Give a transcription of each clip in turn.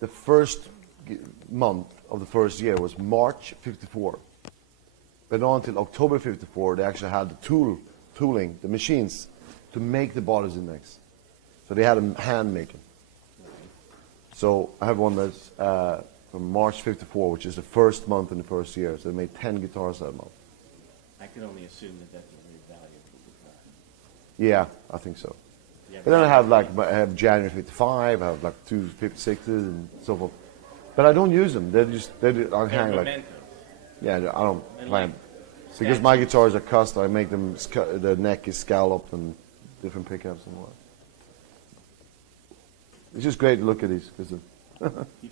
the first month of the first year was March '54. But not until October '54 they actually had the tooling, the machines, to make the bodies and necks. So they had them hand making. So I have one that's from March '54, which is the first month in the first year. So they made 10 guitars that month. I can only assume that that's a very valuable guitar. Yeah, I think so. Yeah, But then I have January '55. I have like two '56s and so forth. But I don't use them. I hang like. Mementos. Yeah, I don't And plan. like Because my guitars are custom, I make them, the neck is scalloped and different pickups and all that. It's just great to look at these. You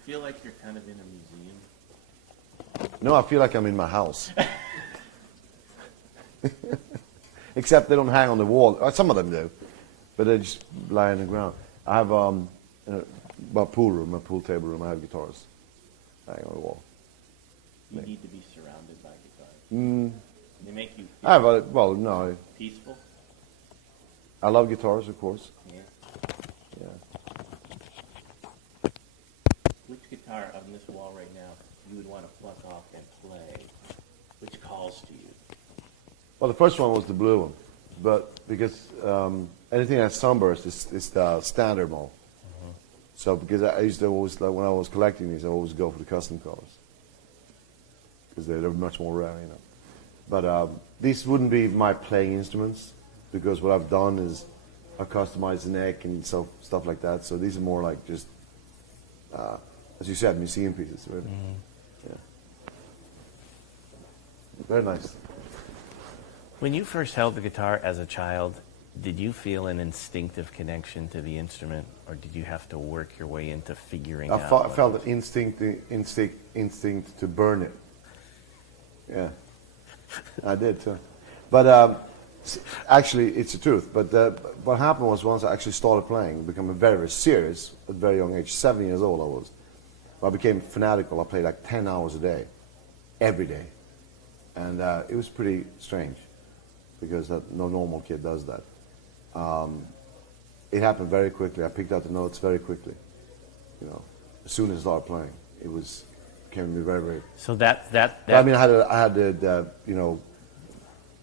feel like you're kind of in a museum? No, I feel like I'm in my house. Except they don't hang on the wall. Some of them do, but they just lie on the ground. I have my pool room, my pool table room. I have guitars hanging on the wall. You need to be surrounded by guitars. They make you well, no. peaceful? I love guitars, of course. Yeah. Yeah. Which guitar on this wall right now you would want to pluck off and play? Which calls to you? Well, the first one was the blue one, but because anything that's sunburst is the standard model. So because I used to always, like, when I was collecting these, I always go for the custom colors because they're much more rare, you know. But these wouldn't be my playing instruments because what I've done is I customized the neck and stuff like that. So these are more like just, as you said, museum pieces. Really. Yeah. Very nice. When you first held the guitar as a child, did you feel an instinctive connection to the instrument, or did you have to work your way into figuring out? I felt an instinct to burn it. Yeah, I did too. But actually, it's the truth. But what happened was once I actually started playing, becoming very, very serious at a very young age, 7 years old I was. I became fanatical. I played like 10 hours a day, every day. And it was pretty strange because no normal kid does that. It happened very quickly. I picked out the notes very quickly. You know, as soon as I started playing, it became very, very. So that. I mean, I had you know,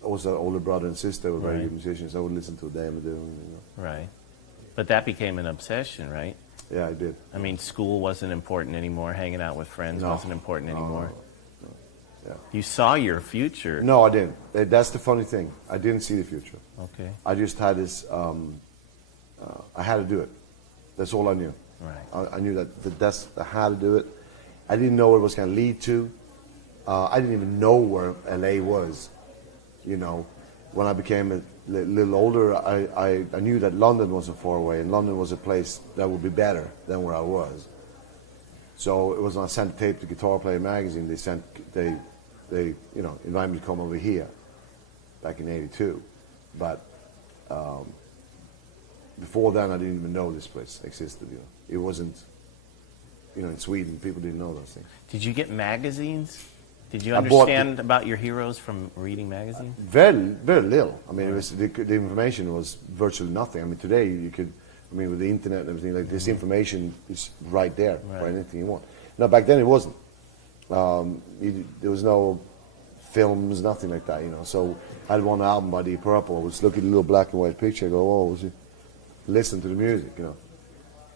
also an older brother and sister who were very good musicians. I would listen to what they were doing. You know. Right, but that became an obsession, right? Yeah, I did. I mean, school wasn't important anymore. Hanging out with friends wasn't important anymore. No. Yeah. You saw your future. No, I didn't. That's the funny thing. I didn't see the future. Okay. I just had this. I had to do it. That's all I knew. Right. I knew that I had to do it. I didn't know what it was going to lead to. I didn't even know where LA was. You know, when I became a little older, I knew that London wasn't far away, and London was a place that would be better than where I was. So it was when I sent a tape to Guitar Player magazine. They you know, invited me to come over here back in '82. But before then, I didn't even know this place existed. You know, it wasn't. You know, in Sweden, people didn't know those things. Did you get magazines? Did you understand about your heroes from reading magazines? Very, very little. I mean, it was the information was virtually nothing. I mean, today you could. I mean, with the internet and everything, like this information is right there for anything you want. Now, back then it wasn't. There was no films, nothing like that, you know. So I had one album by Deep Purple. I was looking at a little black and white picture. I go, oh, listen to the music, you know.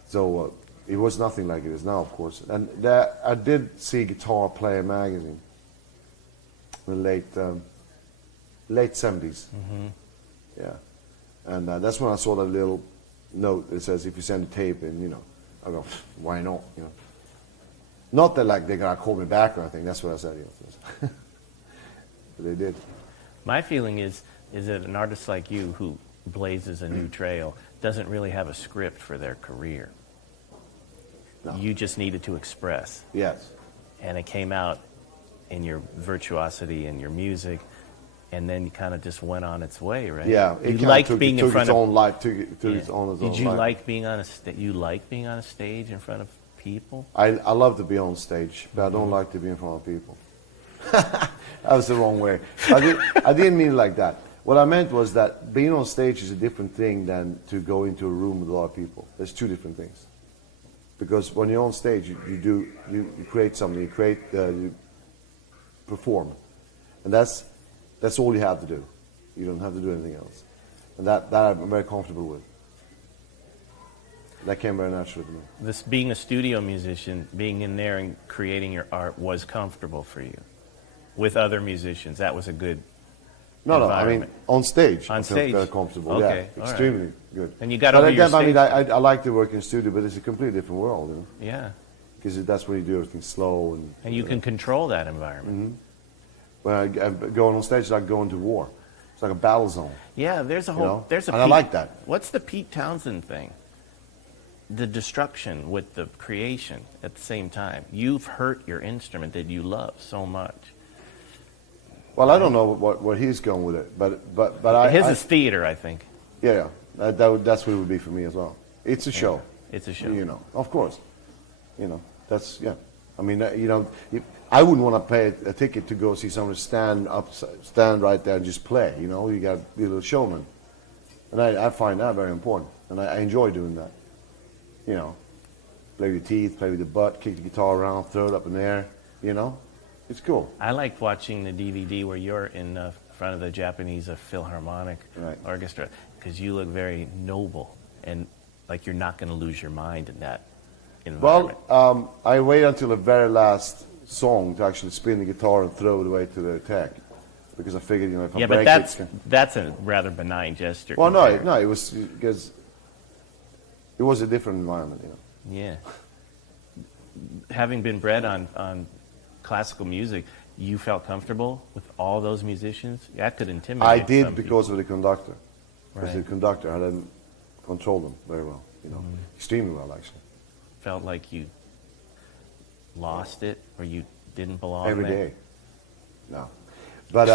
So it was nothing like it is now, of course. And I did see Guitar Player magazine in the late 70s. Yeah, and that's when I saw that little note that says if you send a tape in, you know, I go, why not, you know. Not that like they're gonna call me back or anything. That's what I said. You know. But they did. My feeling is that an artist like you who blazes a new trail doesn't really have a script for their career. No. You just needed to express. Yes. And it came out in your virtuosity and your music, and then kind of just went on its way, right? Yeah. You liked being in front of. Its own life. Took its own Did you life. like being on you like being on a stage in front of people? I love to be on stage, but I don't like to be in front of people. That was the wrong way. I didn't mean it like that. What I meant was that being on stage is a different thing than to go into a room with a lot of people. There's two different things. because when you're on stage, you create something, you perform, and that's all you have to do. You don't have to do anything else, and that I'm very comfortable with. That came very naturally to me. This being a studio musician, being in there and creating your art was comfortable for you. With other musicians, that was a good No, I mean environment. on stage. On I feel stage. very comfortable. Okay, Yeah, all right. extremely good. And you got but over your again, I mean, stage- I like to work in studio, but it's a completely different world, you know, Yeah. because that's where you do everything slow And you can control that environment. When I going on stage, it's like going to war. It's like a battle zone. Yeah, there's a You whole know? there's a And I like that. What's the Pete Townsend thing? The destruction with the creation at the same time. You've hurt your instrument that you love so much. Well, I don't know what he's going with it, but I His is theater, I think. yeah, that's what it would be for me as well. It's a show. It's a show. You know, of course. You know, that's yeah. I mean, you know, I wouldn't want to pay a ticket to go see someone stand right there and just play. You know, you got to be a little showman, and I find that very important, and I enjoy doing that. You know, play with your teeth, play with your butt, kick the guitar around, throw it up in the air. You know, it's cool. I liked watching the DVD where you're in front of the Japanese Philharmonic Right. Orchestra because you look very noble and like you're not going to lose your mind in that environment. Well, I waited until the very last song to actually spin the guitar and throw it away to the tech, because I figured, you know, if I yeah, break but it. that's a rather benign gesture. Well, compared. no, it was because it was a different environment, you know. Yeah. Having been bred on classical music, you felt comfortable with all those musicians? That could intimidate I did some because of the conductor. Because Right. the conductor, I didn't control them very well, you know, extremely well actually. people. Felt like you lost it or you didn't belong Every there? day. No, but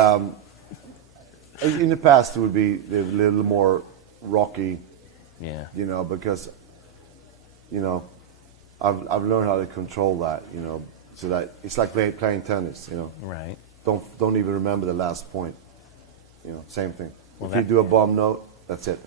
in the past it would be a little more rocky. Yeah. You know, because, you know, I've learned how to control that, you know, so that it's like playing tennis, you know. Right. Don't even remember the last point. You know, same thing. Well, if you that- do a bomb note, that's it.